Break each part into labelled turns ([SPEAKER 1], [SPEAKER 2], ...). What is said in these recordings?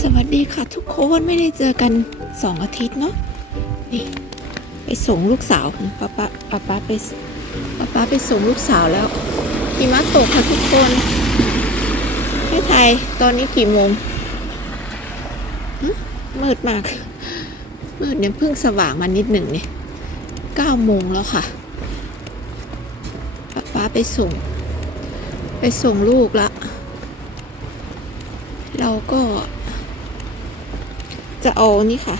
[SPEAKER 1] สวัสดีค่ะทุกคนไม่ได้เจอกันสองอาทิตย์เนาะนี่ไปส่งลูกสาวป้าป้าป้าป้าไปป้าป้าไปส่งลูกสาวแล้วหิมะตกค่ะทุกคนที่ไทยตอนนี้กี่โมงมืดมากมืดเนี่ยเพิ่งสว่างมานิดหนึ่งเนี่ยเก้าโมงแล้วค่ะป้าป้าไปส่ง ไปส่งลูกละเราก็ จะเอานี่ค่ะ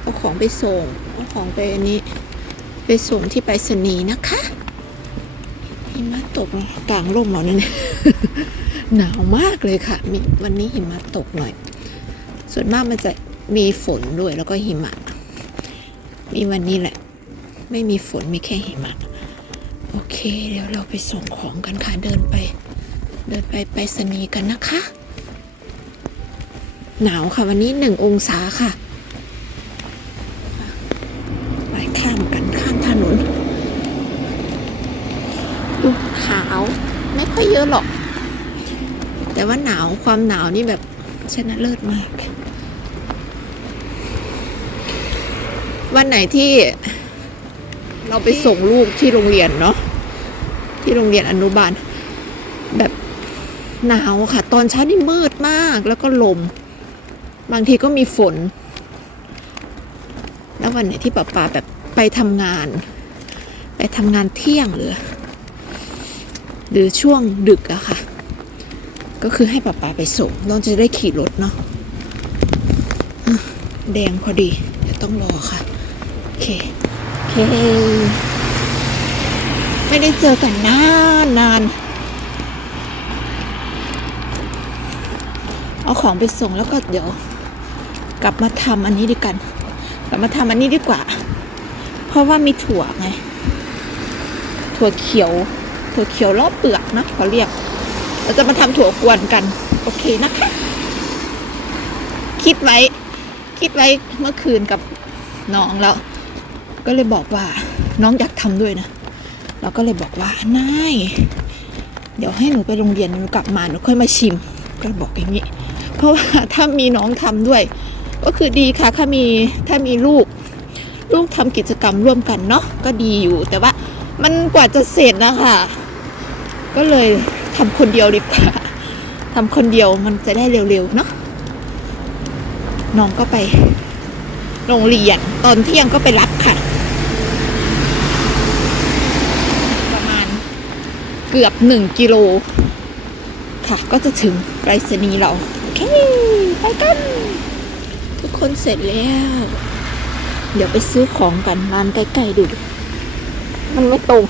[SPEAKER 1] เอาของไปส่ง เอาของไปอันนี้ ไปส่งที่ไปรษณีย์นะคะหิมะตกกลางร่มเหรอเนี่ยหนาวมากเลยค่ะมีวันนี้หิมะตกหน่อย ส่วนมากมันจะมีฝนด้วยแล้วก็หิมะ มีวันนี้แหละ ไม่มีฝนมีแค่หิมะ โอเค เดี๋ยวเราไปส่งของกันค่ะ เดินไป เดินไปไปรษณีย์กันนะคะ หนาวค่ะ วันนี้หนึ่งองศาค่ะไปข้ามกันข้ามถนนดูขาวไม่ค่อยเยอะหรอก แต่ว่าหนาวความหนาวนี่แบบชนะเลิศมาก วันไหนที่เราไปส่งลูกที่โรงเรียนเนาะที่โรงเรียนอนุบาล แบบหนาวค่ะ ตอนเช้านี่มืดมากแล้วก็ลม บางทีก็มีฝน แล้ววันไหนที่ป๊าป๊าแบบไปทำงาน ไปทำงานเที่ยงหรือ หรือช่วงดึกอะค่ะ ก็คือให้ป๊าป๊าไปส่งน้องจะได้ขี่รถเนาะอะแดงพอดีเดี๋ยวต้องรอค่ะ โอเค โอเค ไม่ได้เจอกันนานนานเอาของไปส่งแล้วก็เดี๋ยว กลับมาทำอันนี้ดีกัน กลับมาทำอันนี้ดีกว่า เพราะว่ามีถั่วไง ถั่วเขียว ถั่วเขียวรอบเปลือกนะเขาเรียก เราจะมาทำถั่วกวนกัน โอเคนะคะ คิดไว้ คิดไว้เมื่อคืนกับน้องแล้ว ก็เลยบอกว่าน้องอยากทำด้วยนะ เราก็เลยบอกว่านายเดี๋ยวให้หนูไปโรงเรียนหนูกลับมาหนูค่อยมาชิม ก็บอกอย่างนี้ เพราะว่าถ้ามีน้องทำด้วย ก็คือดีค่ะถ้ามีถ้ามีลูกลูกทำกิจกรรมร่วมกันเนาะก็ดีอยู่แต่ว่ามันกว่าจะเสร็จนะคะก็เลยทำคนเดียวดีกว่าทำคนเดียวมันจะได้เร็วๆเนาะน้องก็ไปโรงเรียนตอนเที่ยงก็ไปรับค่ะ ประมาณเกือบหนึ่งกิโลค่ะ ก็จะถึงไปรษณีย์เรา โอเค ไปกัน คนเสร็จแล้ว เดี๋ยวไปซื้อของกันร้านใกล้ๆดู มันไม่ตรง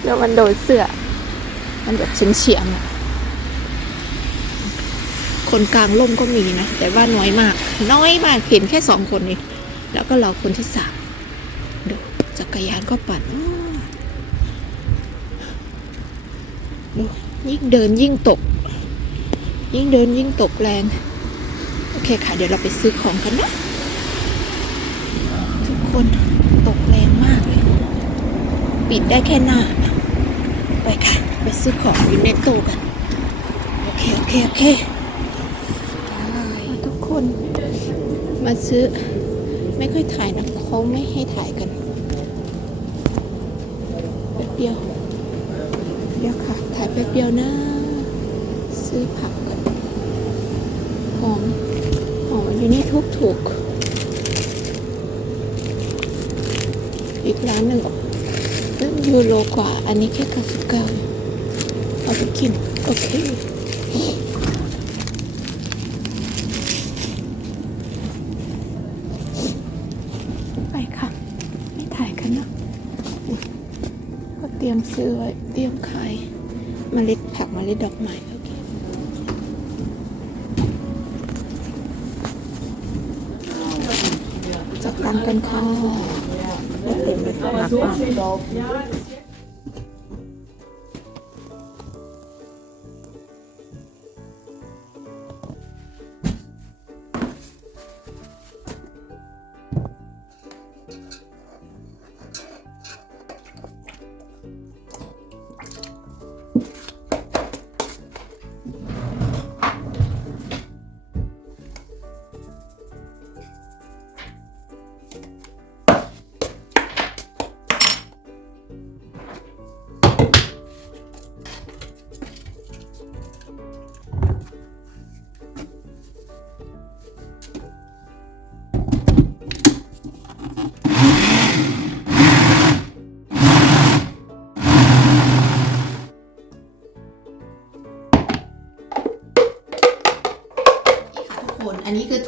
[SPEAKER 1] เดี๋ยวมันโดนเสื้อ มันแบบเฉียงๆคนกลางร่มก็มีนะ แต่ว่าน้อยมาก น้อยมากเห็นแค่สองคนเองแล้วก็เราคนที่สามดูจักรยานก็ปั่นดูยิ่งเดินยิ่งตก ยิ่งเดินยิ่งตกแรง เคค่ะ เดี๋ยวเราไปซื้อของกันนะทุกคนตกแรงมากเลย ปิดได้แค่หน้า ไปค่ะ ไปซื้อของอยู่ในตู้กัน โอเค โอเค โอเคทุกคนมาซื้อไม่ค่อยถ่ายนะเขาไม่ให้ถ่ายกันแป๊บเดียวเดี๋ยวค่ะ ถ่ายแป๊บเดียวนะ ซื้อผักก่อนหอม อยู่นี่ทุกถูก อีกร้านหนึ่งเริ่มยูโรกว่า อันนี้แค่เก้าสิบเก้าเอาไปกิน โอเคไปค่ะไม่ถ่ายกันนะก็เตรียมซื้อไว้เตรียมขายเมล็ดผักเมล็ดดอกไม้ เคจับตังค์กันค่ะรถเต็มเลยหนักมา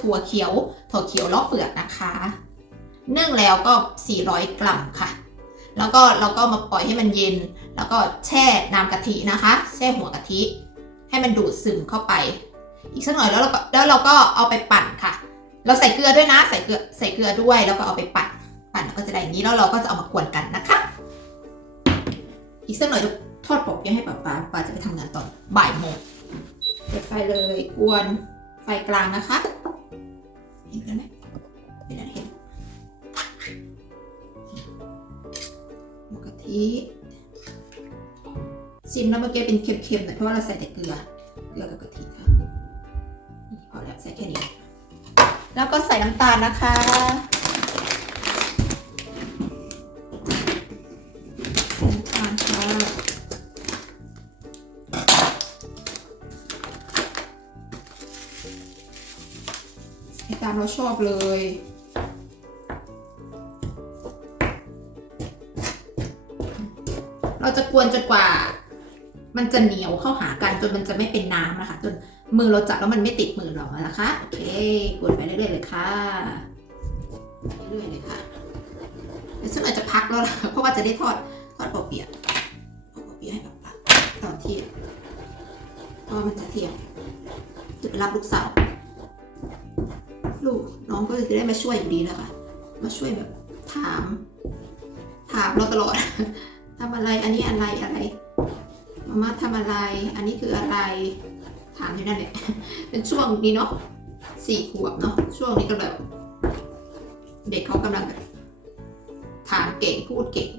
[SPEAKER 1] ถั่วเขียว ถั่วเขียวลอกเปลือกนะคะนึ่งแล้วก็ 400 กรัมค่ะ แล้วก็เราก็มาปล่อยให้มันเย็น แล้วก็แช่น้ำกะทินะคะ แช่หัวกะทิ ให้มันดูดซึมเข้าไป อีกสักหน่อยแล้วเราก็แล้วเราก็เอาไปปั่นค่ะ เราใส่เกลือด้วยนะ ใส่เกลือใส่เกลือด้วยแล้วก็เอาไปปั่น ปั่นก็จะได้อย่างนี้แล้วเราก็จะเอามากวนกันนะคะ อีกสักหน่อยทอดปกยังให้ป๊าป๊าป๊าจะไปทำงานตอนบ่ายโมงเปิดไฟเลยกวน ฟกลางนะคะ เห็นกันไหมเห็นเห็นหมูกะทิชิมแล้วเมื่อกี้เป็นเค็มๆหน่อยเพราะว่าเราใส่แต่เกลือ เกลือกับกะทิค่ะพอแล้วใส่แค่นี้ แล้วก็ใส่น้ำตาลนะคะ เราชอบเลย เราจะกวนจนกว่า มันจะเหนียวเข้าหากันจนมันจะไม่เป็นน้ำนะคะ จนมือเราจับแล้วมันไม่ติดมือเราอะนะคะโอเคกวนไปเรื่อยๆเลยค่ะเรื่อยๆเลยค่ะซึ่งอาจจะพักแล้วล่ะเพราะว่าจะได้ทอดทอดปอเปียะทอดปอเปียะให้ป๊าป๊าตอนเที่ยงเพราะมันจะเที่ยงจะไปรับลูกสาว องก็จะได้มาช่วยอยู่ดีนะคะ มาช่วยแบบถาม ถามเราตลอดทำอะไร อันนี้อะไรอะไรมาม่าทำอะไร อันนี้คืออะไร ถามอยู่นั่นแหละ เป็นช่วงนี้เนาะสี่ขวบเนาะ ช่วงนี้ก็แบบ เด็กเขากำลังแบบถามเก่ง พูดเก่ง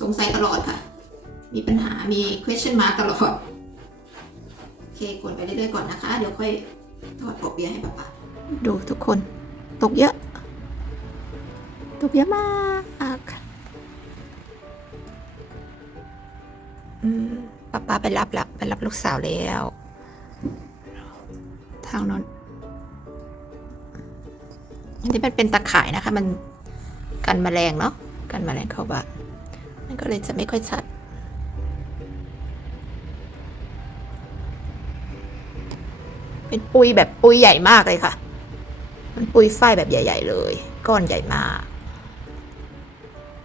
[SPEAKER 1] สงสัยตลอดค่ะ มีปัญหา มี question mark ตลอด โอเคกดไปเรื่อยๆก่อนนะคะ เดี๋ยวค่อยทอดปอบเบียะให้ป๊าป๊า ดูทุกคน ตกเยอะ ตกเยอะมากอืมป้าป้าไปรับแล้วไปรับลูกสาวแล้ว ทางนั้นอันนี้มันเป็นตะข่ายนะคะ มันกันแมลงเนาะกันแมลงเข้าบ้านมันก็เลยจะไม่ค่อยชัดเป็นปุยแบบปุยใหญ่มากเลยค่ะ มันปุยฝ้ายแบบใหญ่ ๆ เลย ก้อนใหญ่มาก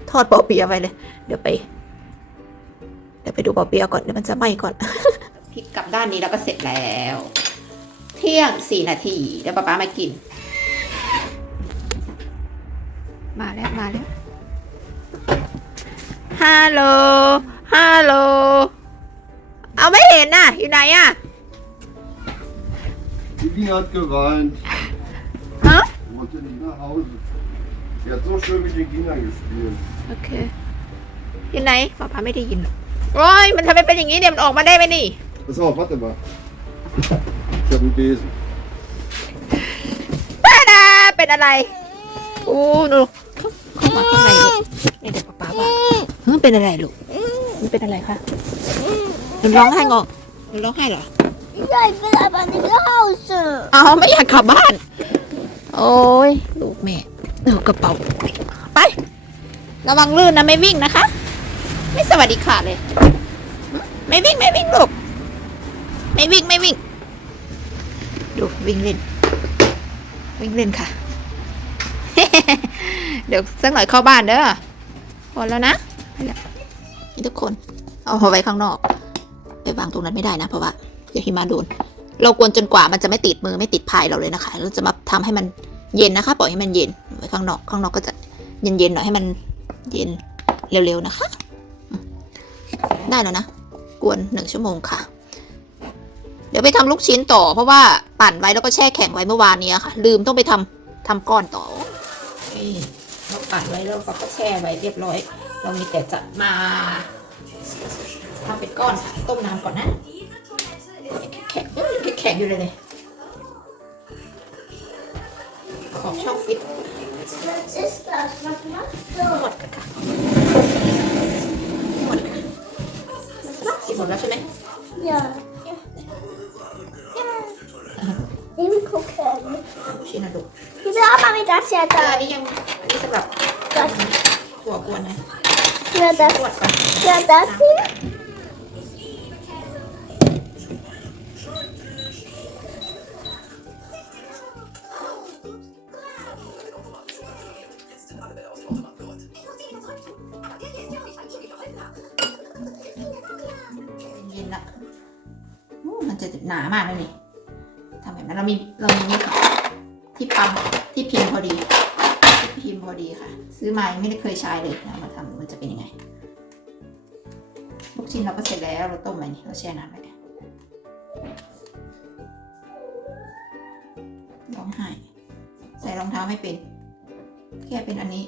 [SPEAKER 1] ทอดปอเปียะไปเลย เดี๋ยวไป เดี๋ยวไปดูปอเปียะก่อน เดี๋ยวมันจะไหม้ก่อน พลิกกลับด้านนี้แล้วก็เสร็จแล้ว เที่ยงสี่นาที เดี๋ยวป๊าป๊ามากิน มาแล้วมาแล้ว ฮัลโหล ฮัลโหล เอาไม่เห็นน่ะ อยู่ไหนอะ
[SPEAKER 2] Die hat geweint.
[SPEAKER 1] Hä?
[SPEAKER 2] Wollte nicht nach Hause. Sie hat so schön mit den Kindern gespielt.
[SPEAKER 1] โอเคอยู่ไหนป๊าป๊าไม่ได้ยินหรอกโอ้ย มันทำไมเป็นอย่างนี้เนี่ย มันออกมาได้ไหมนี่
[SPEAKER 2] Pass auf, warte mal. Ich habe einen Besen.
[SPEAKER 1] ป้าดาเป็นอะไร โอ้หนูเข้ามาข้างในเลยนี่เดี๋ยวป๊าป๊าว่าเฮ้ยเป็นอะไรลูกมันเป็นอะไรคะหนูร้องไห้งอกหนูร้องไห้เหรอ
[SPEAKER 3] Ja, ich will aber nicht nach Hause.
[SPEAKER 1] เอาไม่อยากกลับบ้าน โอ้ยลูกแม่เอากระเป๋า ไป ระวังลื่นนะไม่วิ่งนะคะ ไม่สวัสดีค่ะเลย ไม่วิ่งไม่วิ่งลูก ไม่วิ่งไม่วิ่ง ดูวิ่งเล่น วิ่งเล่นค่ะ เดี๋ยวสักหน่อยเข้าบ้านเด้อพอแล้วนะไปแล้วทุกคน เอาไว้ข้างนอก ไปวางตรงนั้นไม่ได้นะเพราะว่าเดี๋ยวหิมะโดน เรากวนจนกว่ามันจะไม่ติดมือไม่ติดพายเราเลยนะคะ เราจะมาทำให้มันเย็นนะคะ ปล่อยให้มันเย็นไว้ข้างนอก ข้างนอกก็จะเย็นๆหน่อยให้มันเย็นเร็วๆนะคะ ได้แล้วนะ กวนหนึ่งชั่วโมงค่ะ เดี๋ยวไปทำลูกชิ้นต่อ เพราะว่าปั่นไว้แล้วก็แช่แข็งไว้เมื่อวานนี้ค่ะ ลืมต้องไปทำทำก้อนต่อเราปั่นไว้แล้วก็แช่ไว้เรียบร้อย เรามีแต่จะมาทำเป็นก้อนค่ะต้มน้ำก่อนนะแข็งเอ้ย แข็งอยู่เลยเลยขอบช่องฟิต
[SPEAKER 3] Was ist das? Was machst du?
[SPEAKER 1] หมดค่ะหมดค่ะสิหมดแล้วใช่ไหม
[SPEAKER 3] Ja. Ich will gucken.
[SPEAKER 1] ลูกชิ้นนะลูก
[SPEAKER 3] Ich will auch mal mit das hier
[SPEAKER 1] แต่อัน
[SPEAKER 3] da.
[SPEAKER 1] นี้ยังอันนี้สำหรับ
[SPEAKER 3] Das.
[SPEAKER 1] ถั่วกวนนะ
[SPEAKER 3] Ja,
[SPEAKER 1] ต
[SPEAKER 3] das.
[SPEAKER 1] รวจก่อน
[SPEAKER 3] Ja, das ำ
[SPEAKER 1] แบบนั้นเรามีเรามีนี่ค่ะที่ปั๊มที่พิมพ์พอดีที่พิมพ์พอดีค่ะ ซื้อมาไม่ได้เคยใช้เลยเรามาทำมันจะเป็นยังไงลูกชิ้นเราก็เสร็จแล้วเราต้มไว้นี่เราแช่น้ำไว้ร้องไห้ใส่รองเท้าไม่เป็น แค่เป็นอันนี้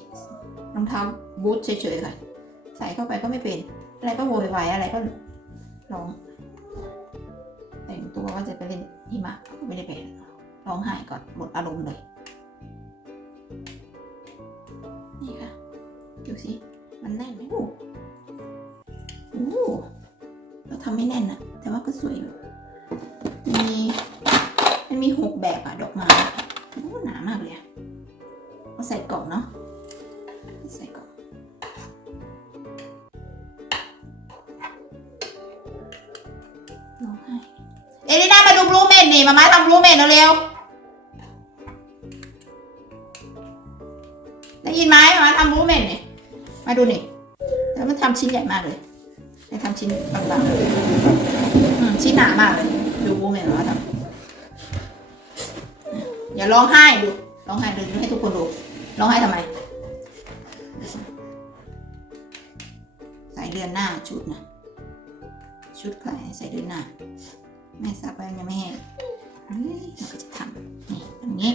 [SPEAKER 1] รองเท้าบูทเฉยๆค่ะใส่เข้าไปก็ไม่เป็น อะไรก็โวยวายอะไรก็ร้องแต่งตัวว่าจะไปเล่นหิมะก็ไม่ได้เป็น ร้องไห้ก่อนหมดอารมณ์เลย นี่ค่ะดูสิมันแน่นไหมโอ้โอ้เราทำไม่แน่นนะแต่ว่าก็สวยอยู่มีมันมีหกแบบอะดอกไม้โอ้หนามากเลยอะเอาใส่กล่องเนาะใส่กล่องร้องไห้เอลิน่ามาดูบลูเมนนี่มามาทำบลูเมนเร็วๆ มาดูนี่แล้วมันทำชิ้นใหญ่มากเลยไม่ทำชิ้นบางๆชิ้นหนามากเลย ดูบลูเมนมทำอย่าร้องไห้ดูร้องไห้เลยให้ทุกคนดูร้องไห้ทำไม ใส่เดือนหน้าชุดนะชุดใครใส่เดือนหน้าแม่ซับไปยังไม่แห้งเราก็จะทำนี่อย่างนี้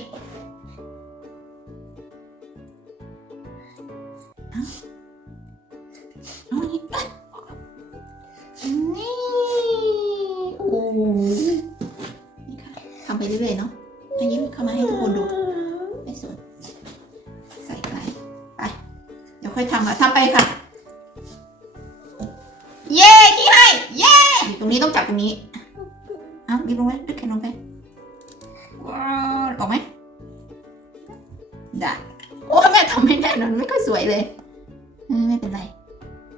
[SPEAKER 1] นี่ค่ะทำไปเรื่อยๆเนาะอันนี้เข้ามาให้ทุกคนดูไม่สนใส่ไปไป เดี๋ยวค่อยทำค่ะทำไปค่ะ เย่ที่ให้ เย่ตรงนี้ต้องจับตรงนี้อ้าวบีบลงไปดึกแขนลงไปว้าวออกไหมได้โอ้แม่ทำไม่ได้นอนไม่ค่อยสวยเลยไม่เป็นไร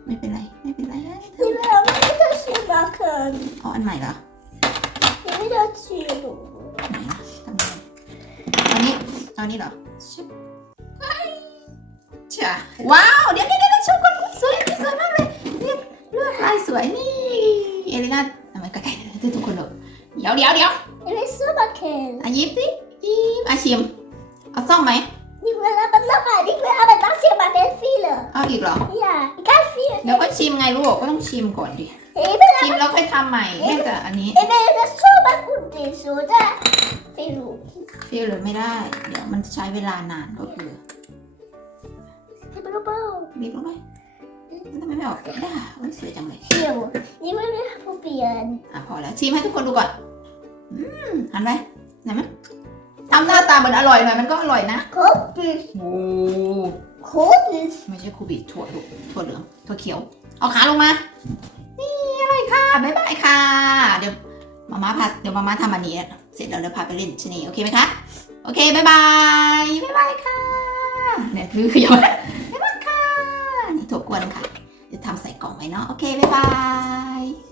[SPEAKER 1] ไม่เป็นไร ไม่เป็นไร
[SPEAKER 3] นี่เราไม่ต้องซื้มา
[SPEAKER 1] เกินอ๋ออันใหม่เหรอ
[SPEAKER 3] 싫 어.
[SPEAKER 1] ไหนนะทำไมตอนนี้ตอนนี้เหรอชิบเฮ้ยเชียว้าว เดี๋ยวเดี๋ยวเดี๋ยวชมคนอุ๊ยสวยสวยมากเลยเนี่ยเลือกลายสวยนี่ เอลินาทำไมใกล้ๆทุกคนดูเดี๋ยวเดี๋ยวเดี๋ยว
[SPEAKER 3] 왜 수박 해?
[SPEAKER 1] อะหยิบสิหยิบอะชิม เอาซ่อมไหม
[SPEAKER 3] 니왜 나만 나 가? 니왜 나만 낚시 만해 필 러?
[SPEAKER 1] เอาอีกเหรอ
[SPEAKER 3] 야, 이거 필 러.
[SPEAKER 1] เดี๋ยวก็ชิมไงลูกก็ต้องชิมก่อนดิ ชิมแล้วค่อยทำใหม่แค่จะอันนี้
[SPEAKER 3] เอเมจะชอบแบบอุ่นดีสูจะ
[SPEAKER 1] ฟิลูฟิลหรือไม่ได้ เดี๋ยวมันใช้เวลานานก็คือ
[SPEAKER 3] บีบลงไป
[SPEAKER 1] บีบลงไหปทำไมไม่ออกได้มันเสียจังเลย
[SPEAKER 3] เดี๋ยวนี่ไม่ได้ผู้เปลี่ยน
[SPEAKER 1] อะพอแล้วชิมให้ทุกคนดูก่อนอืมหันไหมเห็นไหมทำหน้าตาเหมือนอร่อยหน่อยมันก็อร่อยนะ
[SPEAKER 3] คุกบิส
[SPEAKER 1] โอ้
[SPEAKER 3] คุกบิส
[SPEAKER 1] ไม่ใช่คูบิถั่วถั่วเหลืองถั่วเขียว เอาขาลงมา ค่ะ บ๊ายบายค่ะ เดี๋ยวมาม่าพาเดี๋ยวมาม่าทำอันนี้เสร็จแล้วเดี๋ยวพาไปเล่นชนีโอเคไหมคะ โอเค บ๊ายบาย บ๊ายบายค่ะเนี่ยคือขยับบ๊ายบายค่ะ นี่ถกวนค่ะเดี๋ยวทำใส่กล่องไว้เนาะ โอเค บ๊ายบาย